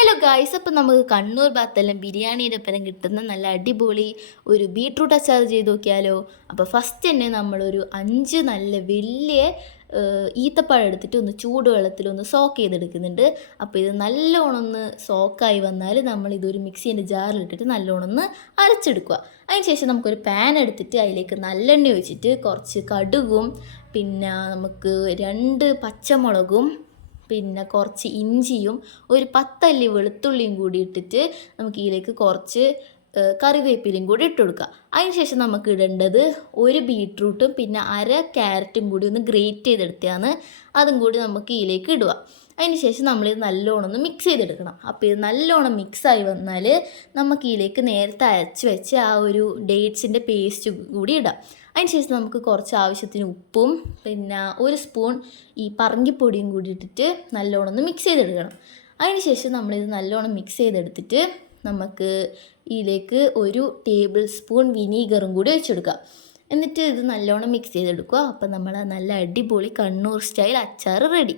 Hello guys, അപ്പം നമുക്ക് കണ്ണൂർ ഭാഗത്തെല്ലാം ബിരിയാണീൻ്റെ ഒപ്പം കിട്ടുന്ന നല്ല അടിപൊളി ഒരു ബീട്രൂട്ട് അച്ചാർ ചെയ്ത് നോക്കിയാലോ. അപ്പോൾ ഫസ്റ്റ് തന്നെ നമ്മളൊരു 5 നല്ല വലിയ ഈത്തപ്പഴം എടുത്തിട്ട് ഒന്ന് ചൂടുവെള്ളത്തിലൊന്ന് സോക്ക് ചെയ്തെടുക്കുന്നുണ്ട്. അപ്പോൾ ഇത് നല്ലോണം ഒന്ന് സോക്കായി വന്നാൽ നമ്മളിതൊരു മിക്സീൻ്റെ ജാറിലിട്ടിട്ട് നല്ലോണം ഒന്ന് അരച്ചെടുക്കുക. അതിന് ശേഷം നമുക്കൊരു പാൻ എടുത്തിട്ട് അതിലേക്ക് നല്ലെണ്ണ ഒഴിച്ചിട്ട് കുറച്ച് കടുകും പിന്നെ നമുക്ക് 2 പച്ചമുളകും പിന്നെ കുറച്ച് ഇഞ്ചിയും ഒരു 10 അല്ലി വെളുത്തുള്ളിയും കൂടി ഇട്ടിട്ട് നമുക്ക് ഇതിലേക്ക് കുറച്ച് കറിവേപ്പിലയും കൂടി ഇട്ട് കൊടുക്കുക. അതിന് ശേഷം നമുക്ക് ഇടേണ്ടത് ഒരു ബീട്രൂട്ടും പിന്നെ അര ക്യാരറ്റും കൂടി ഒന്ന് ഗ്രേറ്റ് ചെയ്തെടുത്തതാണ്. അതും കൂടി നമുക്ക് ഇതിലേക്ക് ഇടുക. അതിന് ശേഷം നമ്മളിത് നല്ലോണം ഒന്ന് മിക്സ് ചെയ്തെടുക്കണം. അപ്പോൾ ഇത് നല്ലോണം മിക്സായി വന്നാൽ നമുക്ക് ഇതിലേക്ക് നേരത്തെ അരച്ച് വെച്ച് ആ ഒരു ഡേറ്റ്സിൻ്റെ പേസ്റ്റ് കൂടി ഇടാം. അതിന് ശേഷം നമുക്ക് കുറച്ച് ആവശ്യത്തിന് ഉപ്പും പിന്നെ 1 സ്പൂൺ ഈ പറങ്കിപ്പൊടിയും കൂടി ഇട്ടിട്ട് നല്ലോണം ഒന്ന് മിക്സ് ചെയ്തെടുക്കണം. അതിന് ശേഷം നമ്മളിത് നല്ലോണം മിക്സ് ചെയ്തെടുത്തിട്ട് നമുക്ക് ഇതിലേക്ക് 1 ടേബിൾ സ്പൂൺ വിനീഗറും കൂടി ഒഴിച്ചെടുക്കുക. എന്നിട്ട് ഇത് നല്ലോണം മിക്സ് ചെയ്തെടുക്കുക. അപ്പോൾ നമ്മൾ നല്ല അടിപൊളി കണ്ണൂർ സ്റ്റൈൽ അച്ചാർ റെഡി.